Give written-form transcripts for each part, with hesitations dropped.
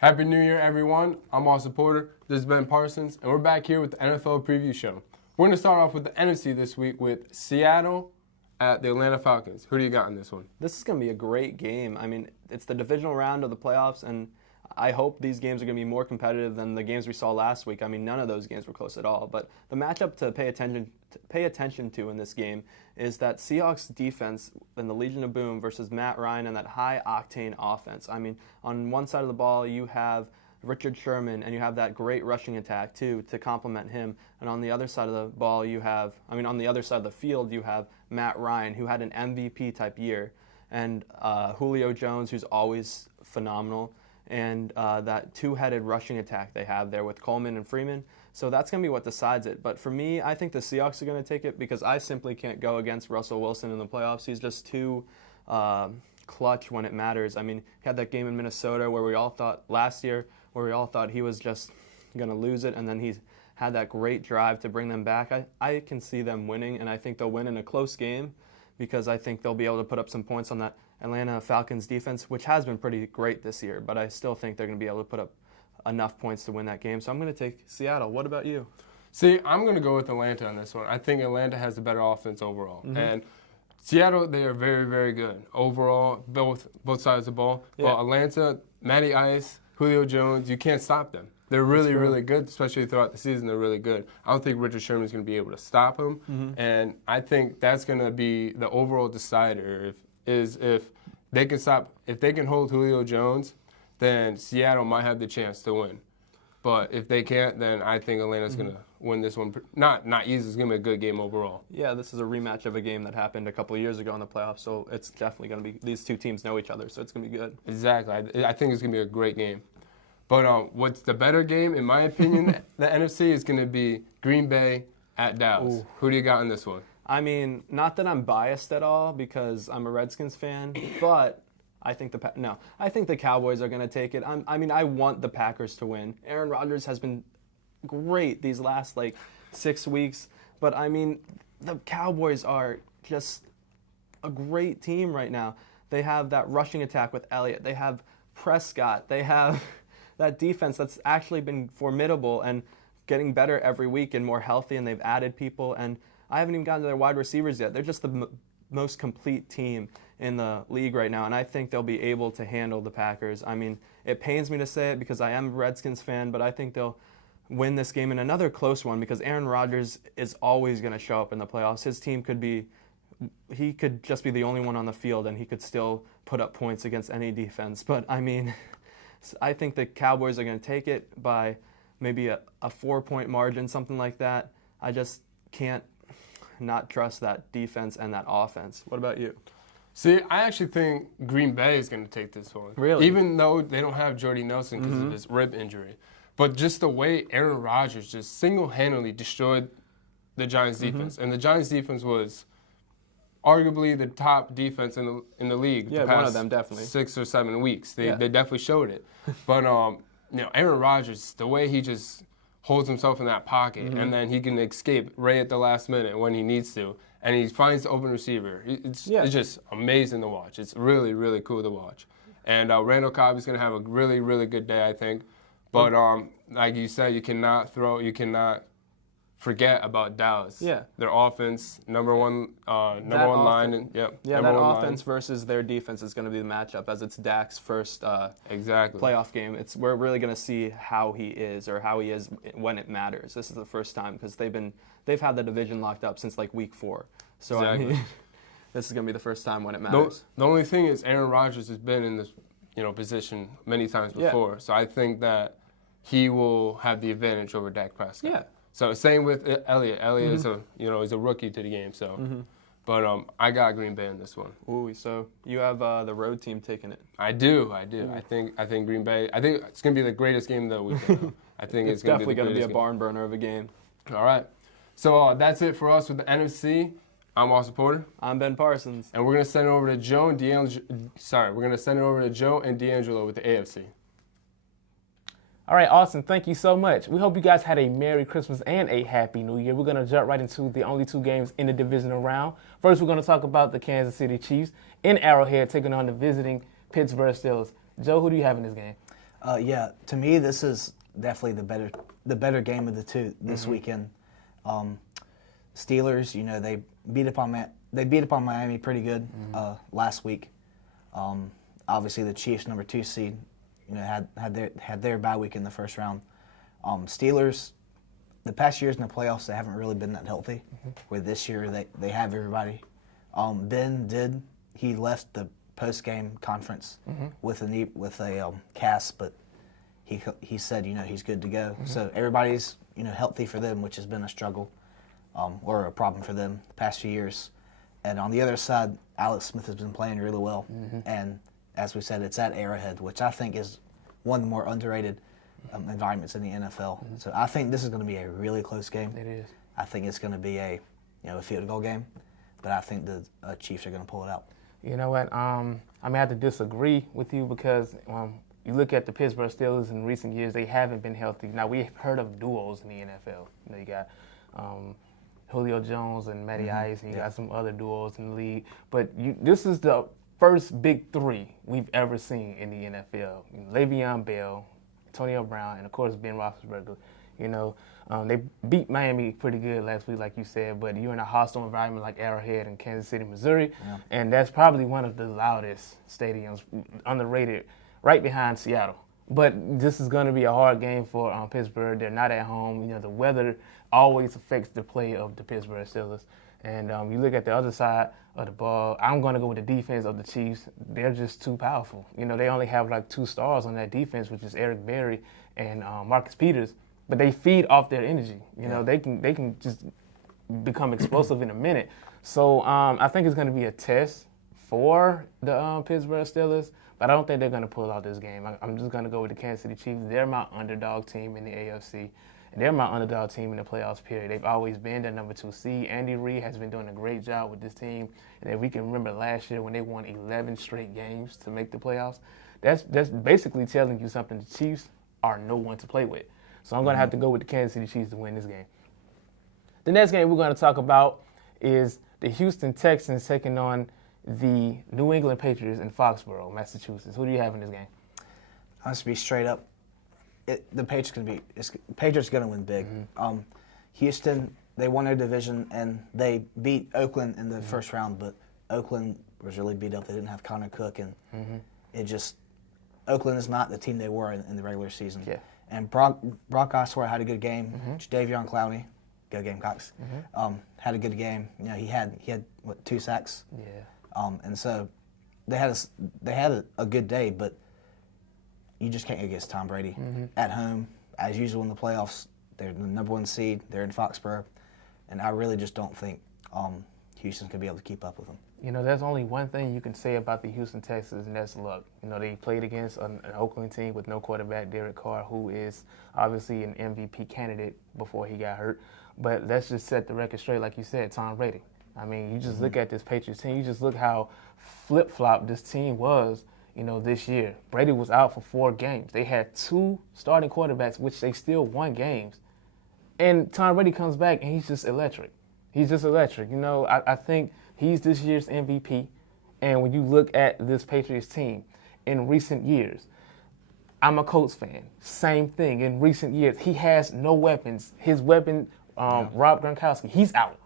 Happy New Year, everyone. I'm Austin Porter. This is Ben Parsons, and we're back here with the NFL Preview Show. We're going to start off with the NFC this week with Seattle at the Atlanta Falcons. Who do you got in this one? This is going to be a great game. I mean, it's the divisional round of the playoffs, and I hope these games are going to be more competitive than the games we saw last week. I mean, none of those games were close at all. But the matchup to pay attention to in this game is that Seahawks defense and the Legion of Boom versus Matt Ryan and that high-octane offense. I mean, on one side of the ball, you have Richard Sherman, and you have that great rushing attack, too, to complement him. And on the other side of the ball, on the other side of the field, you have Matt Ryan, who had an MVP-type year, and Julio Jones, who's always phenomenal, and that two-headed rushing attack they have there with Coleman and Freeman. So that's going to be what decides it. But for me, I think the Seahawks are going to take it because I simply can't go against Russell Wilson in the playoffs. He's just too clutch when it matters. I mean, he had that game in Minnesota where we all thought last year where we all thought he was just going to lose it, and then he's had that great drive to bring them back. I can see them winning, and I think they'll win in a close game because I think they'll be able to put up some points on that Atlanta Falcons defense, which has been pretty great this year, but I still think they're going to be able to put up enough points to win that game. So I'm going to take Seattle. What about you? See, I'm going to go with Atlanta on this one. I think Atlanta has the better offense overall. Mm-hmm. And Seattle, they are very, very good overall, both sides of the ball. Yeah. Well, Atlanta, Matty Ice, Julio Jones, you can't stop them. They're really, really good, especially throughout the season. They're really good. I don't think Richard Sherman's going to be able to stop them. Mm-hmm. And I think that's going to be the overall decider if they can hold Julio Jones, then Seattle might have the chance to win. But if they can't, then I think Atlanta's going to win this one. Not easy. It's going to be a good game overall. Yeah, this is a rematch of a game that happened a couple of years ago in the playoffs, so it's definitely going to be – these two teams know each other, so it's going to be good. Exactly. I think it's going to be a great game. But what's the better game, in my opinion, the NFC is going to be Green Bay at Dallas. Ooh. Who do you got in this one? I mean, not that I'm biased at all because I'm a Redskins fan, but I think the Cowboys are going to take it. I want the Packers to win. Aaron Rodgers has been great these last 6 weeks, but I mean, the Cowboys are just a great team right now. They have that rushing attack with Elliott. They have Prescott. They have that defense that's actually been formidable and getting better every week and more healthy, and they've added people. And I haven't even gotten to their wide receivers yet. They're just the most complete team in the league right now, and I think they'll be able to handle the Packers. I mean, it pains me to say it because I am a Redskins fan, but I think they'll win this game in another close one because Aaron Rodgers is always going to show up in the playoffs. His team he could just be the only one on the field, and he could still put up points against any defense. But, I mean, I think the Cowboys are going to take it by maybe a 4-point margin, something like that. I just can't not trust that defense and that offense. What about you? See, I actually think Green Bay is going to take this one. Really? Even though they don't have Jordy Nelson because of his rib injury. But just the way Aaron Rodgers just single-handedly destroyed the Giants' defense. And the Giants' defense was arguably the top defense in the league. Yeah, one of them definitely. 6 or 7 weeks. They definitely showed it. But, Aaron Rodgers, the way he just holds himself in that pocket, and then he can escape right at the last minute when he needs to, and he finds the open receiver. It's just amazing to watch. It's really, really cool to watch. And Randall Cobb is going to have a really, really good day, I think. But like you said, you cannot forget about Dallas. Yeah. Their offense, number one line. And, that offense versus their defense is going to be the matchup as it's Dak's first playoff game. We're really going to see how he is when it matters. This is the first time because they've had the division locked up since week 4. So exactly. I mean, this is going to be the first time when it matters. The only thing is Aaron Rodgers has been in this position many times before. So I think that he will have the advantage over Dak Prescott. Yeah. So same with Elliott. Elliott is a rookie to the game. So, but I got Green Bay in this one. Ooh, so you have the road team taking it. I do. Ooh. I think Green Bay. I think it's going to be the greatest game of the weekend. I think it's definitely going to be a barn burner of a game. All right. So that's it for us with the NFC. I'm Austin Porter. I'm Ben Parsons. And we're going to send it over to Joe and DeAngelo with the AFC. All right, Austin, thank you so much. We hope you guys had a Merry Christmas and a Happy New Year. We're going to jump right into the only 2 games in the divisional round. First, we're going to talk about the Kansas City Chiefs in Arrowhead taking on the visiting Pittsburgh Steelers. Joe, who do you have in this game? Yeah, to me, this is definitely the better game of the two this Mm-hmm. weekend. Steelers, they beat up on Miami pretty good last week. Obviously, the Chiefs, number 2 seed, had their bye week in the first round. Steelers, the past years in the playoffs, they haven't really been that healthy. Where this year they have everybody. Ben he left the post game conference with a cast, but he said he's good to go. So everybody's healthy for them, which has been a struggle or a problem for them the past few years. And on the other side, Alex Smith has been playing really well, and as we said, it's at Arrowhead, which I think is one of the more underrated environments in the NFL. So I think this is going to be a really close game. It is. I think it's going to be a field goal game, but I think the Chiefs are going to pull it out. You know what? I may have to disagree with you because you look at the Pittsburgh Steelers in recent years, they haven't been healthy. Now, we've heard of duos in the NFL. You got Julio Jones and Matty Ice, and you got some other duos in the league. But this is the first big three we've ever seen in the NFL. Le'Veon Bell, Antonio Brown, and, of course, Ben Roethlisberger. They beat Miami pretty good last week, like you said, but you're in a hostile environment like Arrowhead in Kansas City, Missouri, and that's probably one of the loudest stadiums, underrated, right behind Seattle. But this is going to be a hard game for Pittsburgh. They're not at home. The weather always affects the play of the Pittsburgh Steelers. And you look at the other side of the ball, I'm going to go with the defense of the Chiefs. They're just too powerful. They only have like 2 stars on that defense, which is Eric Berry and Marcus Peters. But they feed off their energy. They can just become explosive in a minute. So I think it's going to be a test for the Pittsburgh Steelers, but I don't think they're going to pull out this game. I'm just going to go with the Kansas City Chiefs. They're my underdog team in the AFC, and they're my underdog team in the playoffs, period. They've always been the number 2 seed. Andy Reid has been doing a great job with this team. And if we can remember last year when they won 11 straight games to make the playoffs, that's basically telling you something. The Chiefs are no one to play with. So I'm going to have to go with the Kansas City Chiefs to win this game. The next game we're going to talk about is the Houston Texans taking on the New England Patriots in Foxborough, Massachusetts. Who do you have in this game? I'll just be straight up. The Patriots going to win big. Houston, they won their division, and they beat Oakland in the first round, but Oakland was really beat up. They didn't have Connor Cook, and Oakland is not the team they were in the regular season. Yeah. And Brock Osweiler had a good game. Jadeveon Clowney, go Gamecocks, had a good game. He had 2 sacks. Yeah. And so they had a good day, but you just can't go against Tom Brady at home. As usual in the playoffs, they're the number 1 seed. They're in Foxborough, and I really just don't think Houston's gonna be able to keep up with them. There's only one thing you can say about the Houston Texans, and that's luck. They played against an Oakland team with no quarterback, Derek Carr, who is obviously an MVP candidate before he got hurt. But let's just set the record straight, like you said, Tom Brady. I mean, you just look at this Patriots team. You just look how flip-flop this team was, this year. Brady was out for 4 games. They had 2 starting quarterbacks, which they still won games. And Tom Brady comes back, and he's just electric. He's just electric. I think he's this year's MVP. And when you look at this Patriots team in recent years, I'm a Colts fan. Same thing. In recent years, he has no weapons. His weapon, Rob Gronkowski, he's out.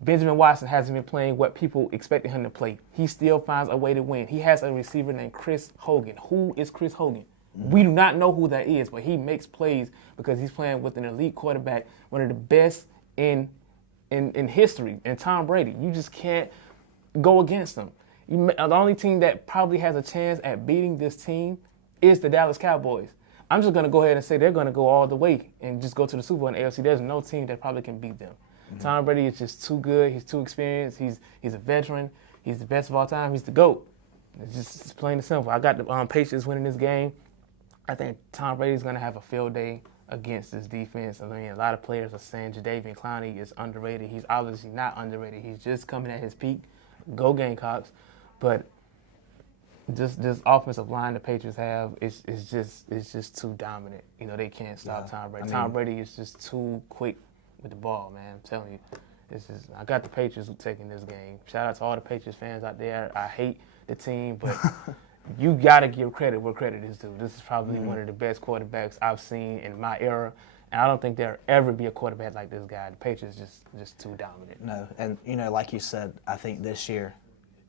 Benjamin Watson hasn't been playing what people expected him to play. He still finds a way to win. He has a receiver named Chris Hogan. Who is Chris Hogan? We do not know who that is, but he makes plays because he's playing with an elite quarterback, one of the best in history, and Tom Brady. You just can't go against him. The only team that probably has a chance at beating this team is the Dallas Cowboys. I'm just going to go ahead and say they're going to go all the way and just go to the Super Bowl in the AFC. There's no team that probably can beat them. Tom Brady is just too good. He's too experienced. He's a veteran. He's the best of all time. He's the GOAT. It's plain and simple. I got the Patriots winning this game. I think Tom Brady's going to have a field day against this defense. I mean, a lot of players are saying Jadeveon Clowney is underrated. He's obviously not underrated. He's just coming at his peak. Go Gamecocks. But just this offensive line the Patriots have is just too dominant. They can't stop Tom Brady. Tom Brady is just too quick with the ball, man. I'm telling you. I got the Patriots taking this game. Shout out to all the Patriots fans out there. I hate the team, but you got to give credit where credit is due. This is probably one of the best quarterbacks I've seen in my era. And I don't think there'll ever be a quarterback like this guy. The Patriots just too dominant. No, and, like you said, I think this year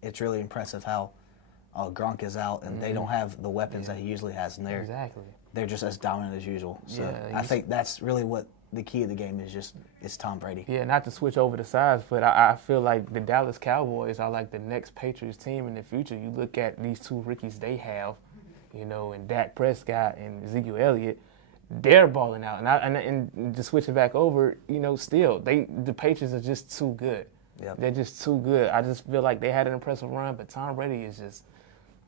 it's really impressive how Gronk is out and they don't have the weapons that he usually has. And they're just as dominant as usual. So I think that's really what the key of the game is, it's Tom Brady. Yeah, not to switch over the sides, but I feel like the Dallas Cowboys are like the next Patriots team in the future. You look at these two rookies they have, and Dak Prescott and Ezekiel Elliott, they're balling out. And to switch it back over, still, the Patriots are just too good. Yep. They're just too good. I just feel like they had an impressive run, but Tom Brady is just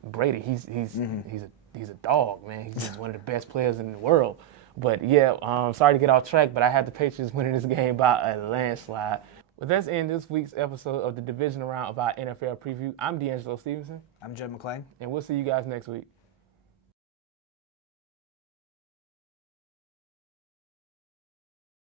Brady. He's a dog, man. He's just one of the best players in the world. But yeah, sorry to get off track, but I had the Patriots winning this game by a landslide. Well, that's in this week's episode of the divisional round of our NFL preview. I'm DeAngelo Stevenson. I'm Joe McLean. And we'll see you guys next week.